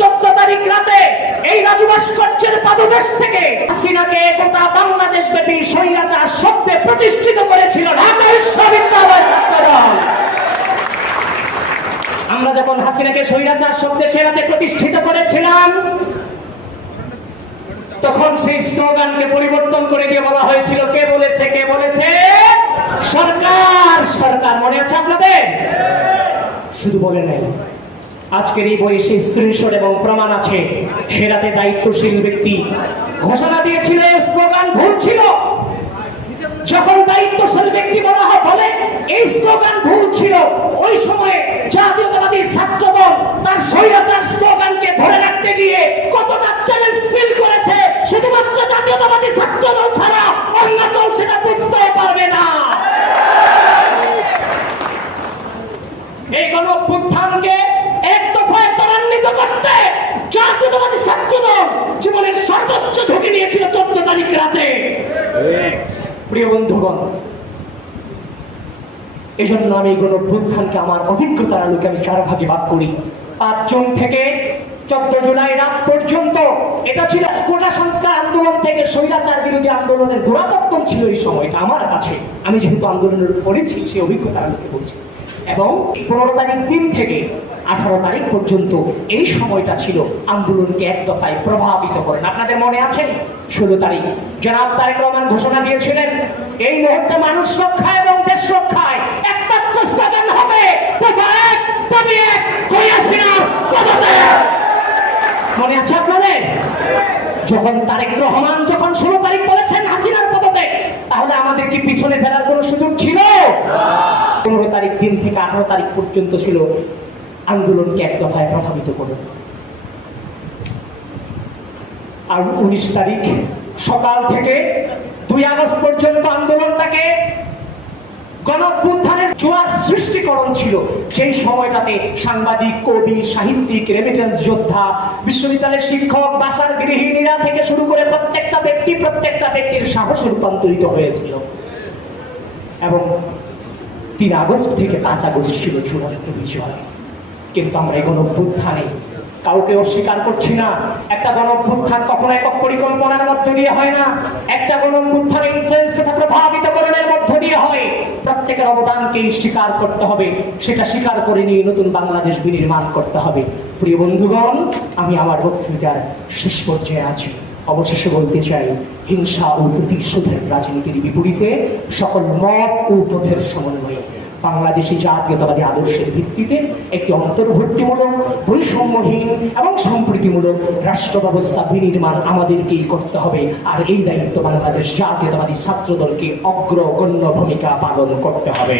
চোদ্দ তারিখ রাতে এই রাজু ভাস্কর্যের পাদদেশ থেকে হাসিনাকে গোটা বাংলাদেশ ব্যাপী স্বৈরাচার শব্দে প্রতিষ্ঠিত করেছিল ঢাকা বিশ্ববিদ্যালয় ছাত্রদল। আমরা যখন হাসিনাকে স্বৈরাচার শব্দে সেরাতে প্রতিষ্ঠিত করেছিলাম, তখন সেই স্লোগানকে পরিবর্তন করে দিয়ে বলা হয়েছিল, কে বলেছে কে বলেছে? সরকার সরকার, মনে আছে আপনাদের? শুধু বলে নেই। আজকের এই বইয়ে সেই স্ক্রিনশট এবং প্রমাণ আছে। সেরাতে দায়িত্বশীল ব্যক্তি ঘোষণা দিয়েছিল এই স্লোগান ভুল ছিল। যখন দায়িত্বশীল ব্যক্তি বলা হয়, বলে এই স্লোগান ভুল ছিল। ওই সময়ে জাতীয়তাবাদী ছাত্রদল তার স্বৈরাচার স্লোগানকে ধরে রাখতে গিয়ে কতটা চ্যালেঞ্জ ফিল করেছে, শুধুমাত্র জাতীয়তাবাদী ছাত্রদল ছাড়া অন্য কেউ সেটা বুঝতে পারবে না এই গণ অভ্যুত্থানকে এক দফায় ত্বরান্বিত করতে জাতীয়তাবাদী ছাত্রদল জীবনের সর্বোচ্চ ঝুঁকি নিয়েছিল চোদ্দ তারিখ রাতে। প্রিয় বন্ধুগণ এই জন্য আমি এই গণভ্যুত্থানকে আমার অভিজ্ঞতার আলোকে আমি চার ভাগে ভাগ করি। পাঁচ জুন থেকে চোদ্দ জুলাই রাত পর্যন্ত এটা ছিল কোটা সংস্কার আন্দোলন থেকে স্বৈরাচার বিরোধী আন্দোলনের গোড়াপত্তন ছিল এই সময়টা আমার কাছে। আমি যেহেতু আন্দোলনের পড়েছি সেই অভিজ্ঞতার আলোকে বলছি। এবং পনেরো তারিখ দিন থেকে আঠারো তারিখ পর্যন্ত এই সময়টা ছিল আন্দোলনকে এক দফায় প্রভাবিত করেন আপনাদের মনে আছে? ষোলো তারিখ। জনাব তারেক রহমান ঘোষণা দিয়েছিলেন, এই মুহূর্তে মানুষ রক্ষা এবং দেশ রক্ষায় একমাত্র স্লোগান হবে। মনে আছে আপনাদের? যখন তারেক রহমান যখন ষোলো তারিখ বলেছেন হাসিনার পদত্যাগ, তাহলে আমাদের কি পিছনে ফেরার কোনো সুযোগ ছিল? পনেরো তারিখ দিন থেকে আঠারো তারিখ পর্যন্ত ছিল আন্দোলনকে এক দফায় প্রভাবিত করুন। আর উনিশ তারিখ সকাল থেকে দুই আগস্ট পর্যন্ত আন্দোলনটাকে গণপুত্থানের জোয়ার সৃষ্টিকরণ ছিল। সেই সময়টাতে সাংবাদিক, কবি, সাহিত্যিক রেমিটেন্স যোদ্ধা, বিশ্ববিদ্যালয়ের শিক্ষক, বাসার গৃহিণীরা থেকে শুরু করে প্রত্যেকটা ব্যক্তি, প্রত্যেকটা ব্যক্তির সাহস রূপান্তরিত হয়েছিল। এবং তিন আগস্ট থেকে পাঁচ আগস্ট ছিল চূড়ান্ত বিজয়। কিন্তু আমরা এই গণভ্যুত্থানে কাউকে অস্বীকার করছি না। একটা গণভ্যুত্থান কখনো একক পরিকল্পনার মধ্য দিয়ে হয় না। একটা গণভ্যুত্থান ইনফ্লুয়েন্স তথা প্রভাবিতকরণের মধ্য দিয়ে হয়। প্রত্যেকের স্বীকার করতে হবে। সেটা স্বীকার করে নিয়ে নতুন বাংলাদেশ বিনির্মাণ করতে হবে। প্রিয় বন্ধুগণ, আমি আমার বক্তৃতার শেষ পর্যায়ে আছি। অবশেষে বলতে চাই, হিংসা ও প্রতিশোধের রাজনীতির বিপরীতে সকল মত ও পথের সমন্বয়ে বাংলাদেশি জাতীয়তাবাদী আদর্শের ভিত্তিতে একটি অন্তর্ভুক্তিমূলক, বৈষম্যহীন এবং সম্প্রীতিমূলক রাষ্ট্র ব্যবস্থা বিনির্মাণ আমাদেরকেই করতে হবে। আর এই দায়িত্ব বাংলাদেশ জাতীয়তাবাদী ছাত্রদলকে অগ্রগণ্য ভূমিকা পালন করতে হবে।